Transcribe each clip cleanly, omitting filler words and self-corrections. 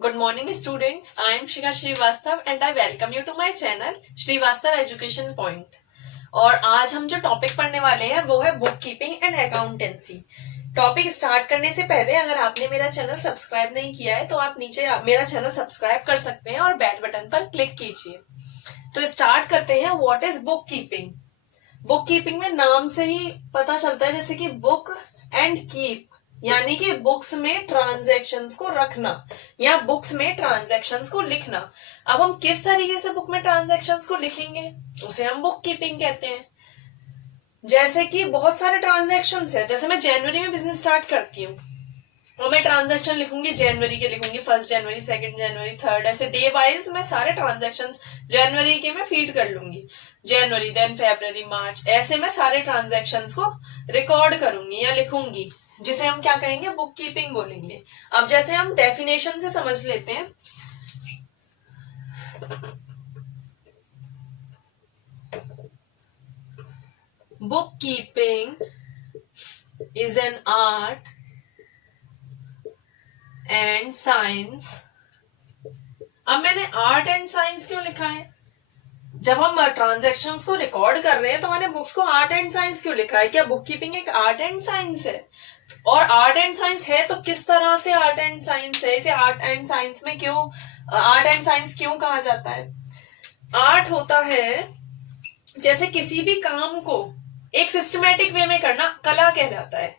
Good morning students, I am Shikha Srivastav and I welcome you to my channel Srivastav Education Point। और आज हम जो topic पढ़ने वाले हैं वो है book keeping and accountancy. Topic start करने से पहले अगर आपने मेरा चैनल सब्सक्राइब नहीं किया है तो आप नीचे मेरा चैनल सब्सक्राइब कर सकते हैं और बेल बटन पर क्लिक कीजिए। तो स्टार्ट करते हैं। What is book keeping? Book keeping में नाम से ही पता चलता है, जैसे कि बुक एंड कीप, यानी कि बुक्स में ट्रांजैक्शंस को रखना या बुक्स में ट्रांजैक्शंस को लिखना। अब हम किस तरीके से बुक में ट्रांजैक्शंस को लिखेंगे उसे हम बुक कीपिंग कहते हैं। जैसे कि बहुत सारे ट्रांजैक्शंस है, जैसे मैं जनवरी में बिजनेस स्टार्ट करती हूँ और मैं ट्रांजैक्शन लिखूंगी, जनवरी के लिखूंगी, 1 जनवरी, 2 जनवरी, 3, ऐसे डे वाइज मैं सारे ट्रांजैक्शंस जनवरी के मैं फीड कर लूंगी। जनवरी, देन फरवरी, मार्च, ऐसे मैं सारे ट्रांजैक्शंस को रिकॉर्ड करूंगी या लिखूंगी, जिसे हम क्या कहेंगे, बुक कीपिंग बोलेंगे। अब जैसे हम डेफिनेशन से समझ लेते हैं। Book keeping is an art and science. अब मैंने आर्ट एंड साइंस क्यों लिखा है? जब हम ट्रांजैक्शंस को रिकॉर्ड कर रहे हैं तो मैंने बुक्स को आर्ट एंड साइंस क्यों लिखा है? क्या बुक कीपिंग एक आर्ट एंड साइंस है? और आर्ट एंड साइंस है तो किस तरह से आर्ट एंड साइंस है? इसे आर्ट एंड साइंस में क्यों, आर्ट एंड साइंस क्यों कहा जाता है? आर्ट होता है जैसे किसी भी काम को एक सिस्टमैटिक वे में करना, कला कहलाता है।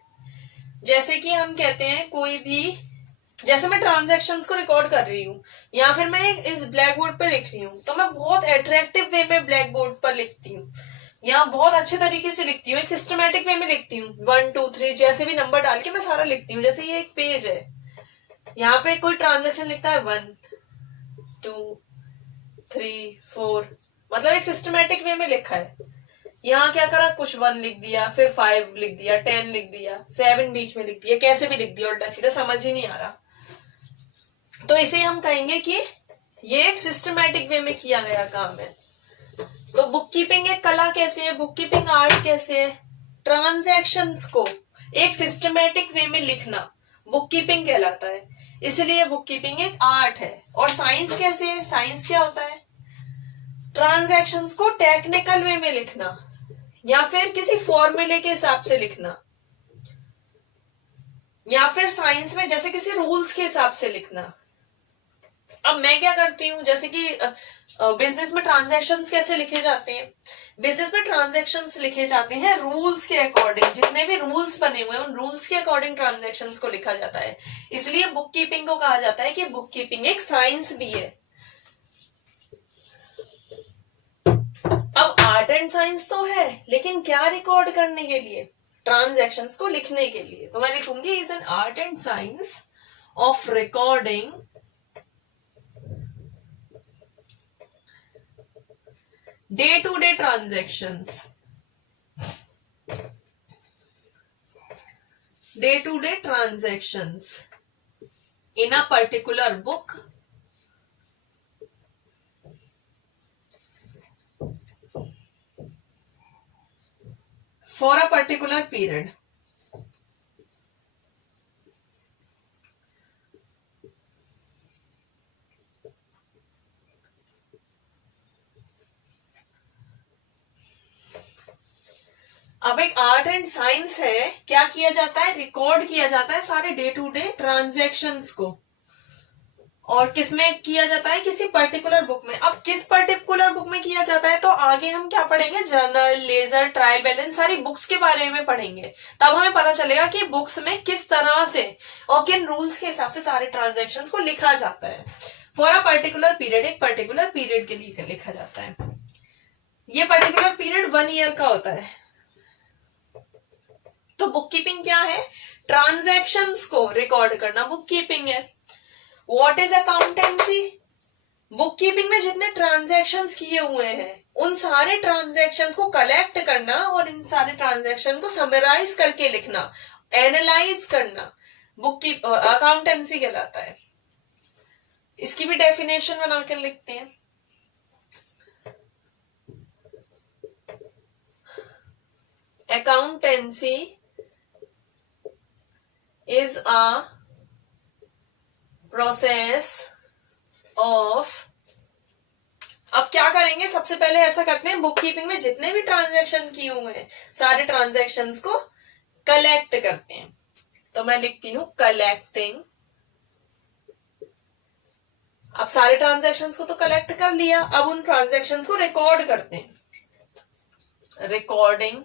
जैसे कि हम कहते हैं कोई भी, जैसे मैं ट्रांजैक्शंस को रिकॉर्ड कर रही हूँ या फिर मैं इस ब्लैक बोर्ड पर लिख रही हूँ, तो मैं बहुत अट्रैक्टिव वे में ब्लैक बोर्ड पर लिखती हूँ या बहुत अच्छे तरीके से लिखती हूँ, एक सिस्टमैटिक वे में लिखती हूँ। 1 2 3 जैसे भी नंबर डाल के मैं सारा लिखती हूँ। जैसे ये एक पेज है, यहाँ पे कोई ट्रांजैक्शन लिखता है 1 2 3 4, मतलब एक सिस्टमैटिक वे में लिखा है। यहाँ क्या करा, कुछ 1 लिख दिया, फिर 5 लिख दिया, 10 लिख दिया, 7 बीच में लिख दिया, कैसे भी लिख दिया, उल्टा सीधा, समझ ही नहीं आ रहा। तो इसे हम कहेंगे कि ये एक सिस्टमैटिक वे में किया गया काम है। तो बुक कीपिंग एक कला कैसे है, बुक कीपिंग आर्ट कैसे है? ट्रांजैक्शंस को एक सिस्टमैटिक वे में लिखना बुक कीपिंग कहलाता है, इसलिए बुक कीपिंग एक आर्ट है। और साइंस कैसे है? साइंस क्या होता है? ट्रांजैक्शंस को टेक्निकल वे में लिखना या फिर किसी फॉर्मूले के हिसाब से लिखना, या फिर साइंस में जैसे किसी रूल्स के हिसाब से लिखना। अब मैं क्या करती हूँ, जैसे कि बिजनेस में ट्रांजैक्शंस कैसे लिखे जाते हैं? बिजनेस में ट्रांजैक्शंस लिखे जाते हैं रूल्स के अकॉर्डिंग, जितने भी रूल्स बने हुए हैं उन रूल्स के अकॉर्डिंग ट्रांजैक्शंस को लिखा जाता है। इसलिए बुक कीपिंग को कहा जाता है कि बुक कीपिंग एक साइंस भी है। अब आर्ट एंड साइंस तो है, लेकिन क्या रिकॉर्ड करने के लिए? ट्रांजैक्शंस को लिखने के लिए। तो मैं लिखूंगी is an art and science of recording day-to-day transactions, day-to-day transactions in a particular book for a particular period। अब एक आर्ट एंड साइंस है, क्या किया जाता है, रिकॉर्ड किया जाता है सारे डे टू डे ट्रांजैक्शंस को। और किसमें किया जाता है? किसी पर्टिकुलर बुक में। अब किस पर्टिकुलर बुक में किया जाता है तो आगे हम क्या पढ़ेंगे, जर्नल, लेजर, ट्रायल बैलेंस, सारी बुक्स के बारे में पढ़ेंगे। तब हमें पता चलेगा कि बुक्स में किस तरह से और किन रूल्स के हिसाब से सारे ट्रांजेक्शन को लिखा जाता है। फॉर अ पर्टिकुलर पीरियड, एक पर्टिकुलर पीरियड के लिए लिखा जाता है। ये पर्टिकुलर पीरियड 1 ईयर का होता है। तो बुक कीपिंग क्या है? ट्रांजैक्शंस को रिकॉर्ड करना बुक कीपिंग है। What is accountancy? Book keeping में जितने ट्रांजैक्शंस किए हुए हैं उन सारे ट्रांजैक्शंस को कलेक्ट करना और इन सारे ट्रांजैक्शन को समराइज करके लिखना, एनालाइज करना, बुक की अकाउंटेंसी कहलाता है। इसकी भी डेफिनेशन बनाकर लिखते हैं। Accountancy is a process of, अब क्या करेंगे, सबसे पहले ऐसा करते हैं, बुक कीपिंग में जितने भी ट्रांजैक्शन किए हुए हैं सारे ट्रांजैक्शंस को कलेक्ट करते हैं। तो मैं लिखती हूं कलेक्टिंग। अब सारे ट्रांजैक्शंस को तो कलेक्ट कर लिया, अब उन ट्रांजैक्शंस को रिकॉर्ड करते हैं। रिकॉर्डिंग,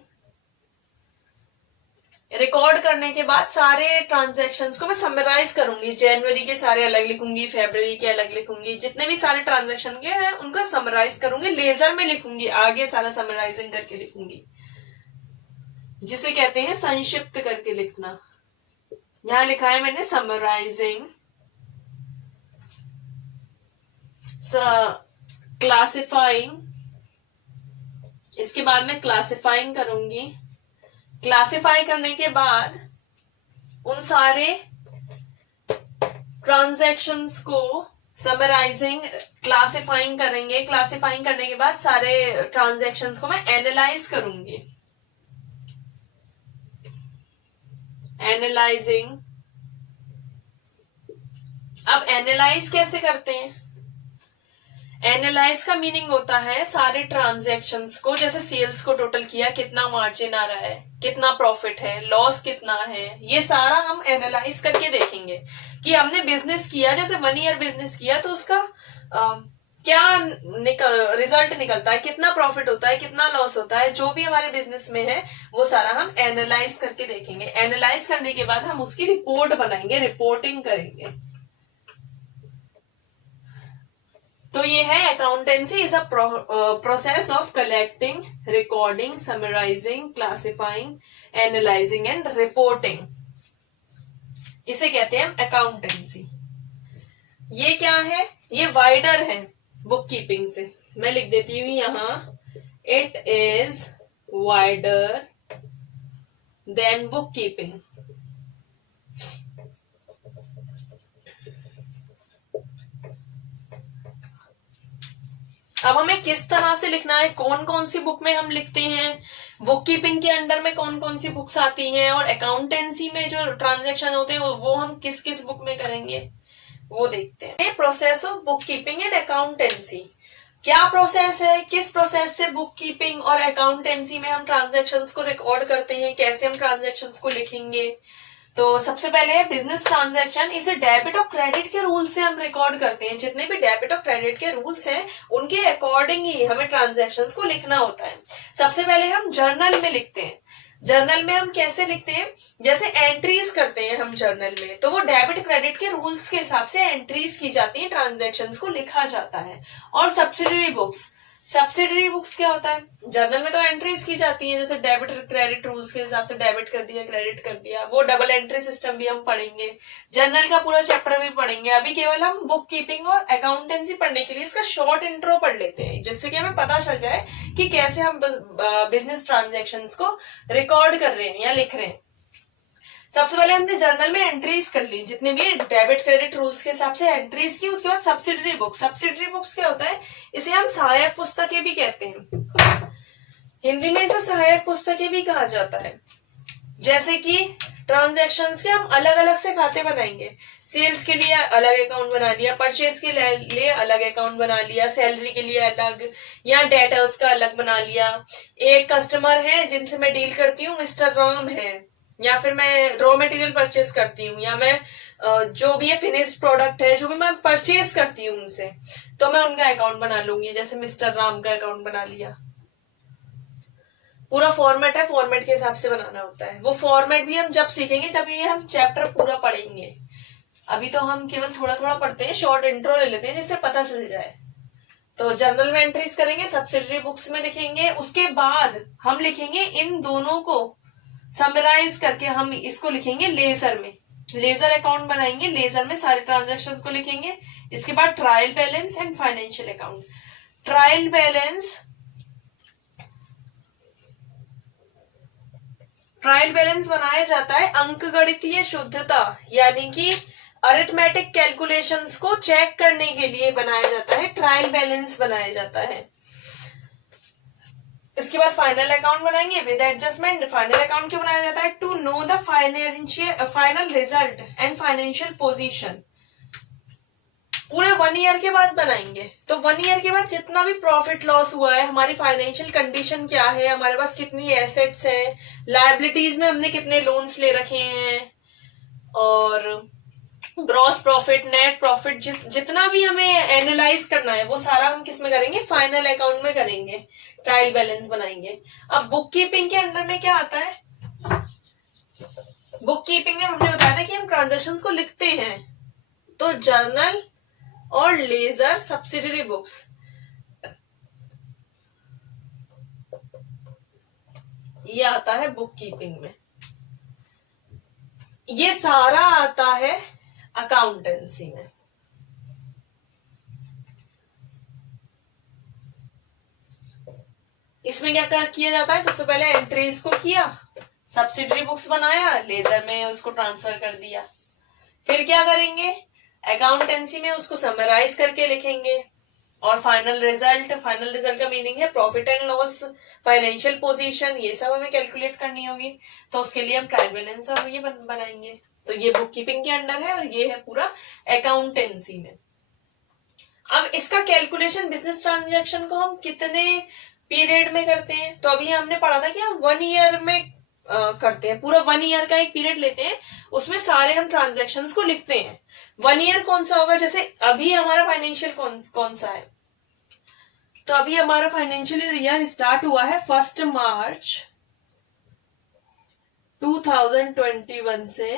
रिकॉर्ड करने के बाद सारे ट्रांजैक्शंस को मैं समराइज करूंगी। जनवरी के सारे अलग लिखूंगी, फरवरी के अलग लिखूंगी, जितने भी सारे ट्रांजैक्शन के हैं उनको समराइज करूंगी, लेजर में लिखूंगी, आगे सारा समराइजिंग करके लिखूंगी, जिसे कहते हैं संक्षिप्त करके लिखना। यहां लिखा है मैंने समराइजिंग, क्लासिफाइंग, इसके बाद में क्लासिफाइंग करूंगी। क्लासिफाई करने के बाद उन सारे ट्रांजैक्शंस को समराइजिंग, क्लासिफाइंग करेंगे। क्लासिफाइंग करने के बाद सारे ट्रांजैक्शंस को मैं एनालाइज करूंगी। एनालाइजिंग, अब एनालाइज कैसे करते हैं? एनालाइज का मीनिंग होता है सारे ट्रांजैक्शंस को, जैसे सेल्स को टोटल किया, कितना मार्जिन आ रहा है, कितना प्रॉफिट है, लॉस कितना है, ये सारा हम एनालाइज करके देखेंगे कि हमने बिजनेस किया, जैसे 1 ईयर बिजनेस किया तो उसका क्या रिजल्ट निकलता है, कितना प्रॉफिट होता है, कितना लॉस होता है, जो भी हमारे बिजनेस में है वो सारा हम एनालाइज करके देखेंगे। एनालाइज करने के बाद हम उसकी रिपोर्ट बनाएंगे, रिपोर्टिंग करेंगे। तो ये है accountancy is a process of collecting, recording, summarising, classifying, analysing and reporting. इसे कहते हैं अकाउंटेंसी। ये क्या है? ये वाइडर है बुक कीपिंग से। मैं लिख देती हूं यहां, it is wider than book keeping. अब हमें किस तरह से लिखना है, कौन कौन सी बुक में हम लिखते हैं, बुक कीपिंग के अंडर में कौन कौन सी बुक्स आती हैं, और अकाउंटेंसी में जो ट्रांजैक्शन होते हैं वो हम किस किस बुक में करेंगे वो देखते हैं। Process of book keeping and accountancy, क्या प्रोसेस है, किस प्रोसेस से बुक कीपिंग और अकाउंटेंसी में हम ट्रांजैक्शंस को रिकॉर्ड करते हैं, कैसे हम ट्रांजैक्शंस को लिखेंगे। तो सबसे पहले है बिजनेस ट्रांजैक्शन। इसे डेबिट और क्रेडिट के रूल से हम रिकॉर्ड करते हैं। जितने भी डेबिट और क्रेडिट के रूल्स हैं उनके अकॉर्डिंग ही हमें ट्रांजैक्शंस को लिखना होता है। सबसे पहले हम जर्नल में लिखते हैं। जर्नल में हम कैसे लिखते हैं, जैसे एंट्रीज करते हैं हम जर्नल में, तो वो डेबिट क्रेडिट के रूल्स के हिसाब से एंट्रीज की जाती है, ट्रांजैक्शंस को लिखा जाता है। और सब्सिडरी बुक्स, सब्सिडरी बुक्स क्या होता है, जर्नल में तो एंट्रीज की जाती है, जैसे डेबिट क्रेडिट रूल्स के हिसाब से डेबिट कर दिया, क्रेडिट कर दिया, वो डबल एंट्री सिस्टम भी हम पढ़ेंगे, जर्नल का पूरा चैप्टर भी पढ़ेंगे। अभी केवल हम बुक कीपिंग और अकाउंटेंसी पढ़ने के लिए इसका शॉर्ट इंट्रो पढ़ लेते हैं, जिससे कि हमें पता चल जाए कि कैसे हम बिजनेस ट्रांजेक्शन्स को रिकॉर्ड कर रहे हैं या लिख रहे हैं। सबसे पहले हमने जर्नल में एंट्रीज कर ली, जितने भी डेबिट क्रेडिट रूल्स के हिसाब से एंट्रीज की। उसके बाद सब्सिडरी बुक्स, सब्सिडरी बुक्स क्या होता है, इसे हम सहायक पुस्तकें भी कहते हैं, हिंदी में इसे सहायक पुस्तकें भी कहा जाता है। जैसे कि ट्रांजैक्शंस के हम अलग अलग से खाते बनाएंगे, सेल्स के लिए अलग अकाउंट बना लिया, परचेज के लिए अलग अकाउंट बना लिया, सैलरी के लिए अलग, या डेटर्स का अलग बना लिया। एक कस्टमर है जिनसे मैं डील करती हूँ, मिस्टर राम है, या फिर मैं रॉ मटेरियल परचेस करती हूँ, या मैं जो भी है फिनिश्ड प्रोडक्ट है जो भी मैं परचेस करती हूँ उनसे, तो मैं उनका अकाउंट बना लूंगी। जैसे मिस्टर राम का अकाउंट बना लिया, पूरा फॉर्मेट है, फॉर्मेट के हिसाब से बनाना होता है। वो फॉर्मेट भी हम जब सीखेंगे जब ये हम चैप्टर पूरा पढ़ेंगे। अभी तो हम केवल थोड़ा थोड़ा पढ़ते हैं, शॉर्ट इंट्रो ले लेते हैं जिससे पता चल जाए। तो जर्नल में एंट्रीज करेंगे, सब्सिडरी बुक्स में लिखेंगे, उसके बाद हम लिखेंगे इन दोनों को समराइज करके हम इसको लिखेंगे लेजर में, लेजर अकाउंट बनाएंगे, लेजर में सारे ट्रांजैक्शंस को लिखेंगे। इसके बाद trial balance and financial account. Trial balance बनाया जाता है अंकगणितीय शुद्धता यानी कि अरिथमेटिक कैलकुलेशंस को चेक करने के लिए बनाया जाता है, ट्रायल बैलेंस बनाया जाता है। इसके बाद फाइनल अकाउंट बनाएंगे विद एडजस्टमेंट। फाइनल अकाउंट क्यों बनाया जाता है, to know the final result and financial position. 1 year के बाद बनाएंगे। तो 1 ईयर के बाद जितना भी प्रॉफिट लॉस हुआ है, हमारी फाइनेंशियल कंडीशन क्या है, हमारे पास कितनी एसेट्स है, लायबिलिटीज में हमने कितने लोन्स ले रखे हैं, और ग्रॉस प्रॉफिट, नेट प्रॉफिट, जितना भी हमें एनालाइज करना है वो सारा हम किस में करेंगे, फाइनल अकाउंट में करेंगे, ट्रायल बैलेंस बनाएंगे। अब बुक कीपिंग के अंडर में क्या आता है, बुक कीपिंग में हमने बताया था कि हम ट्रांजैक्शंस को लिखते हैं, तो जर्नल और लेजर सब्सिडरी बुक्स, ये आता है बुक कीपिंग में। ये सारा आता है अकाउंटेंसी में। इसमें क्या किया जाता है, सबसे पहले एंट्रीज को किया, सब्सिडरी बुक्स बनाया, लेजर में उसको ट्रांसफर कर दिया। फिर क्या करेंगे, अकाउंटेंसी में उसको समराइज करके लिखेंगे, और फाइनल रिजल्ट का मीनिंग है profit and loss, financial position, ये सब हमें कैलकुलेट करनी होगी। तो उसके लिए हम ट्रायल बैलेंस और ये बनाएंगे। तो ये बुक कीपिंग के अंडर है और ये है पूरा अकाउंटेंसी में। अब इसका कैलकुलेशन बिजनेस ट्रांजैक्शन को हम कितने पीरियड में करते हैं, तो अभी हमने पढ़ा था कि हम 1 ईयर में करते हैं, पूरा 1 ईयर का एक पीरियड लेते हैं, उसमें सारे हम ट्रांजैक्शंस को लिखते हैं। 1 ईयर कौन सा होगा, जैसे अभी हमारा फाइनेंशियल कौन सा है, तो अभी हमारा फाइनेंशियल ईयर स्टार्ट हुआ है 1 मार्च 2021 से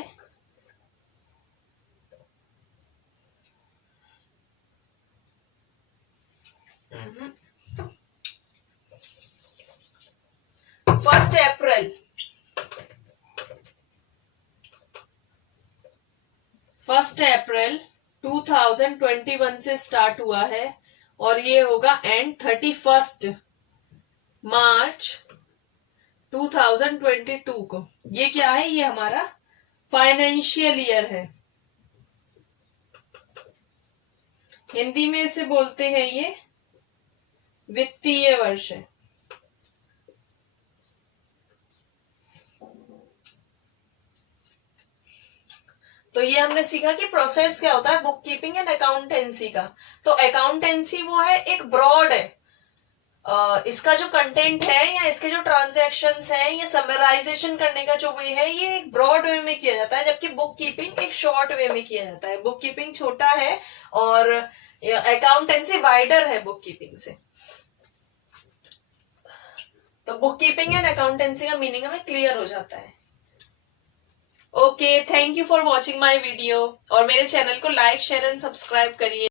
1 अप्रैल 1 अप्रैल 2021 से स्टार्ट हुआ है, और ये होगा एंड 31 मार्च 2022 को। ये क्या है, ये हमारा फाइनेंशियल ईयर है, हिंदी में इसे बोलते हैं ये वित्तीय वर्ष है। तो ये हमने सीखा कि प्रोसेस क्या होता है बुक कीपिंग एंड अकाउंटेंसी का। तो अकाउंटेंसी वो है, एक ब्रॉड है, इसका जो कंटेंट है या इसके जो ट्रांजैक्शंस है या समराइजेशन करने का जो वे है, ये एक ब्रॉड वे में किया जाता है, जबकि बुक कीपिंग एक शॉर्ट वे में किया जाता है। बुक कीपिंग छोटा है और अकाउंटेंसी वाइडर है बुक कीपिंग से। तो बुक कीपिंग एंड अकाउंटेंसी का मीनिंग हमें क्लियर हो जाता है। Okay, thank you for watching my video, और मेरे चैनल को लाइक, शेयर एंड सब्सक्राइब करिए।